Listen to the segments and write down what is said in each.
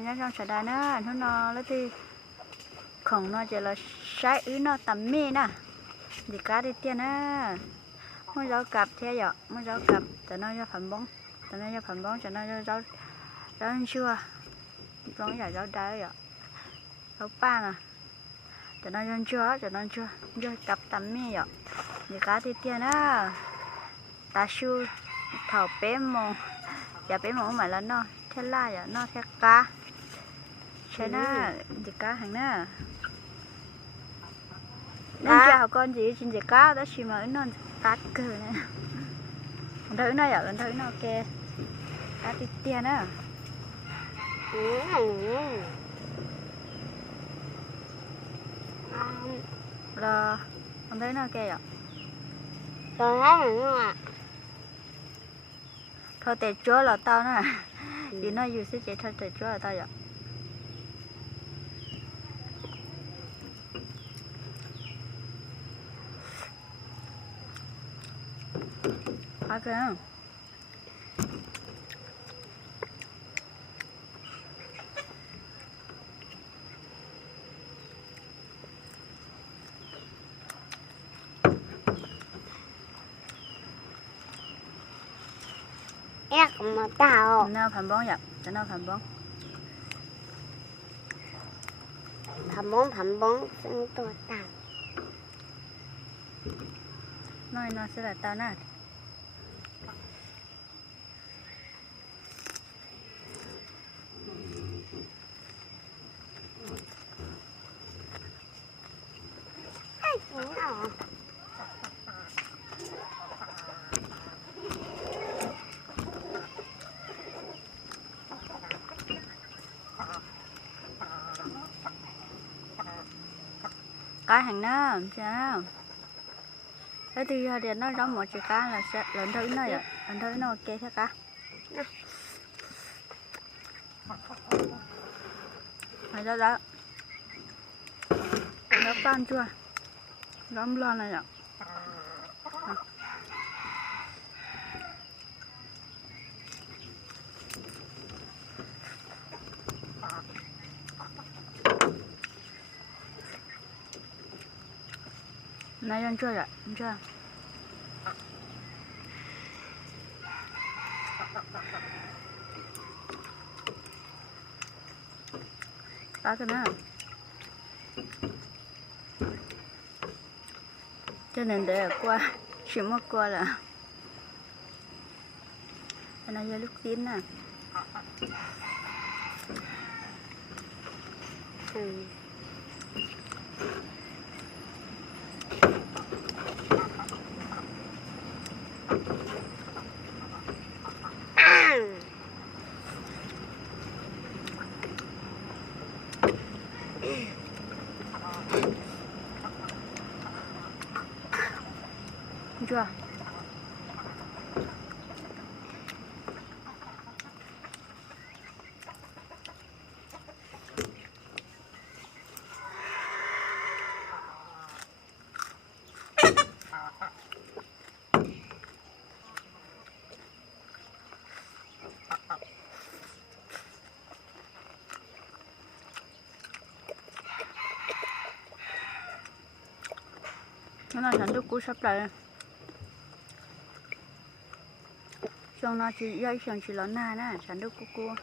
nhớ cho sẽ đàn á nó lấy thì không nó chỉ là sai ý nó tầm mê nè thì cá đi tiền á mới rau cặp thế vậy mới rau cặp cho nó cho phẩm bóng cho nó cho nó rau rau chưa rau giả rau đá vậy rau pa nè cho nó chưa cặp tầm mê vậy thì cá đi tiền á ta siêu thảo bé mồ giờ bé mồ mà là nó thế la vậy nó thế cáใช่น่ะจิก้าหังน่ะนั่นจะเอาก้อนgìจิก้าđó chỉ mà nó cắt cờ nè đỡ nó vậy đỡ nó ok cắt ít tiền á là con thấy nó ok vậy tôi thấy rồi ạ thôi tệ chúa là tao nè vì nó dù sẽ chạy thôi tệ chúa là tao vậy ok em cũng mà tao nào phản bón vậy nào phản bón sinhตัวtao nói nó sẽ là tao nè cá hàng nó sao thế thì giờ nó giống một chỉ cá là sẽ lần thứ nó vậy lần thứ nó ok thế cá phải đó nó tan chưa giống lon này vậy này ăn chưa vậy chưa cá thôi nè cho nên để qua chỉ mất qua là cái này giờ lúc chín nè chưa nó là sản xuất cũ sắp lại trong nó chỉ dây chẳng chỉ lớn này nè sản xuất cũ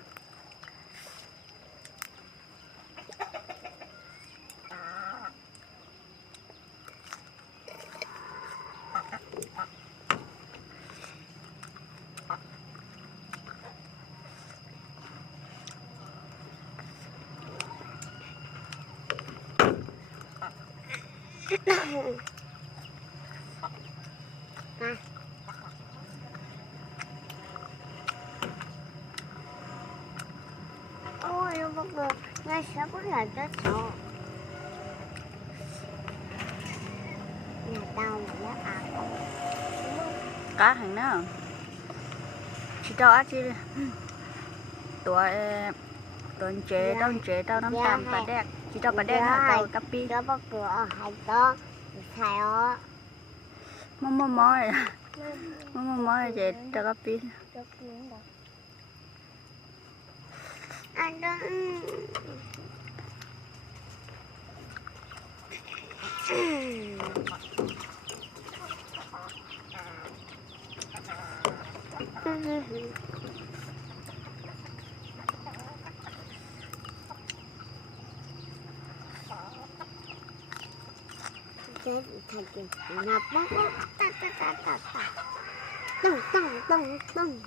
ôi bắt được ngay sẽ có là chết sợ nhà tao mà nó cá hàng nó chỉ tao ăn chi tuổi tuần chế tao nắm tạm bà đẻ chỉ tao bà đẻ hả tao cà pi đó bắt cửa ở hai đó thầy ó mò rồi chị tao cà pi Cho kiến đâu. Anh đó. Thế thành cái nạp bóng ta ta ta ta ta tông tông tông tông.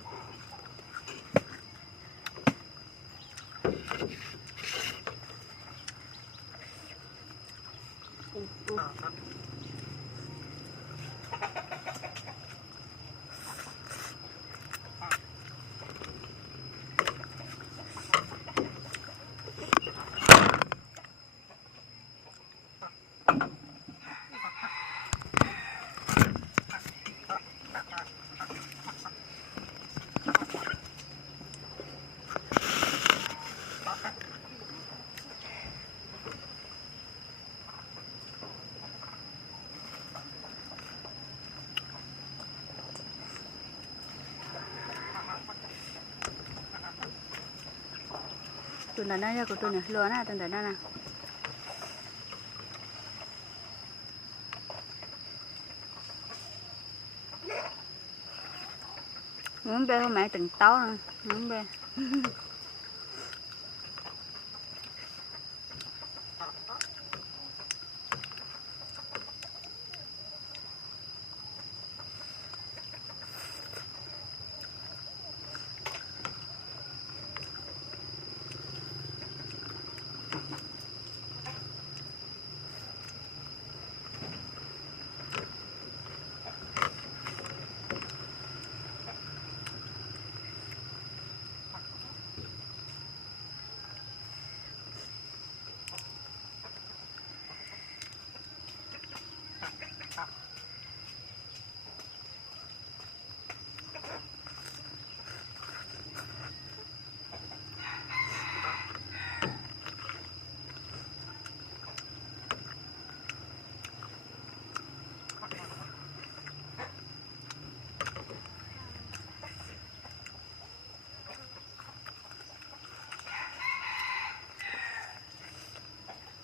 Tuần đó nha của tôi nè, lúa nè, tuần đó nè. Muốn bê hôm mẹ từng táo nè, muốn bê.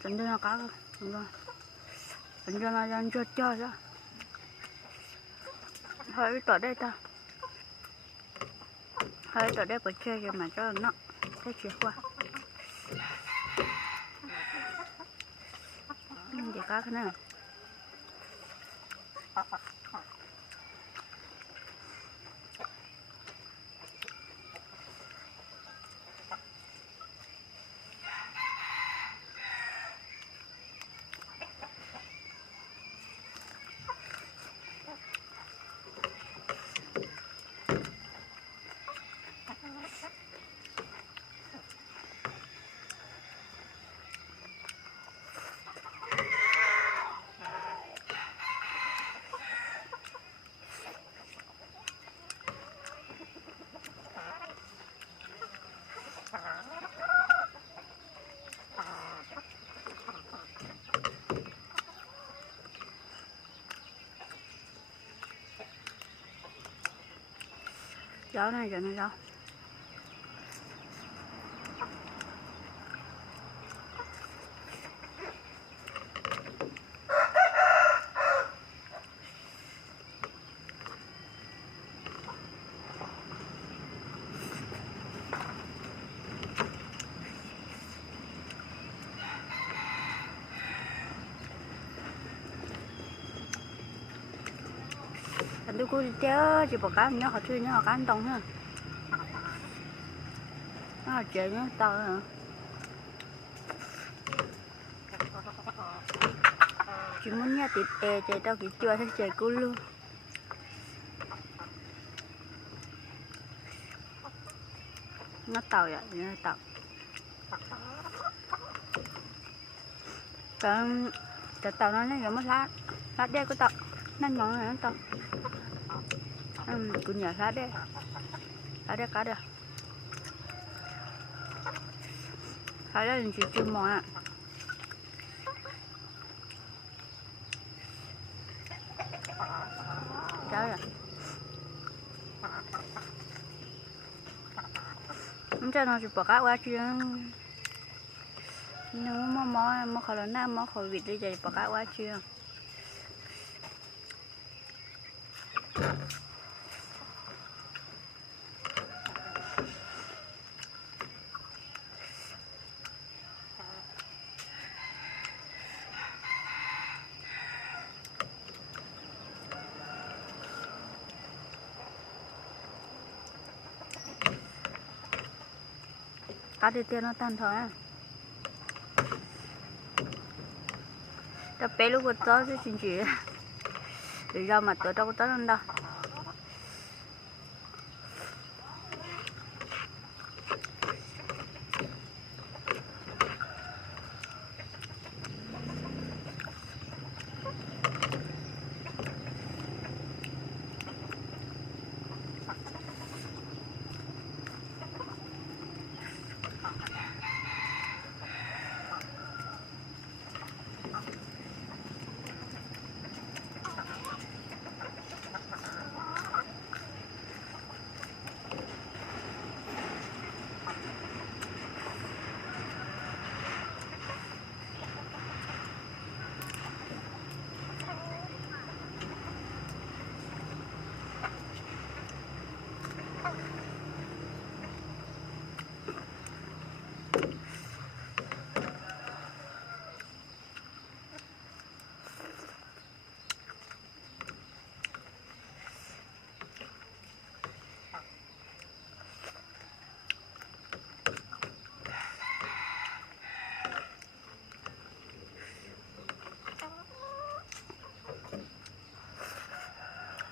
Tính đưa nó cá cơ, đúng rồi. Tính đưa nó đang chơi đó. Hơi tỏ đây ta. Hơi tỏ đây phải chơi kìa mà cho nó. Cái chìa qua. Để cá cái này. Gió này, giờ này gió. Thành tôi cô đi chơi, chỉ bỏ cá nhớ họ chơi nhớ họ cá anh tông ha. Nó là chơi nhớ to hả? Chỉ muốn nhà thịt chơi tao chỉ chưa thấy chơi cô luôn. Nó tàu vậy, nó tàu. Cái tàu nó giống mất lát đen của tàu, nó nhỏ này nó tàu. Cũng nhờ lát đen cá được. Lát đen chỉ chim mồi ạ. Cháu rồi. không cho nó chỉ bỏ cá qua chứ nếu mà khỏi lớn nam mà khỏi vịt đi chạy bỏ cá qua chưa cá đi tiêu nó tan thôi à tập bé lúc có to chứ xin chị để ra mà tôi đâu có to hơn đâu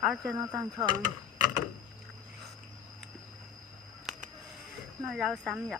áo cho nó tan tròn nó rau xăm vậy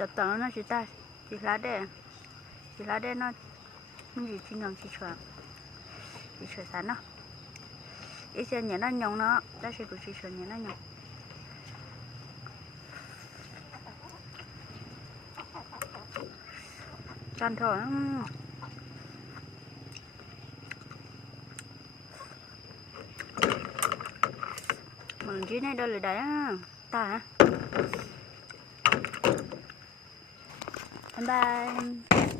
tập tớ nó chỉ lá đen nó gì chỉ ngầm chỉ chở sẵn nó ít xe nhẹ nó nhông nó đã sẽ của chỉ chở nhẹ nó nhông chan thôi mình chỉ này đâu là đấy ta hả bye bye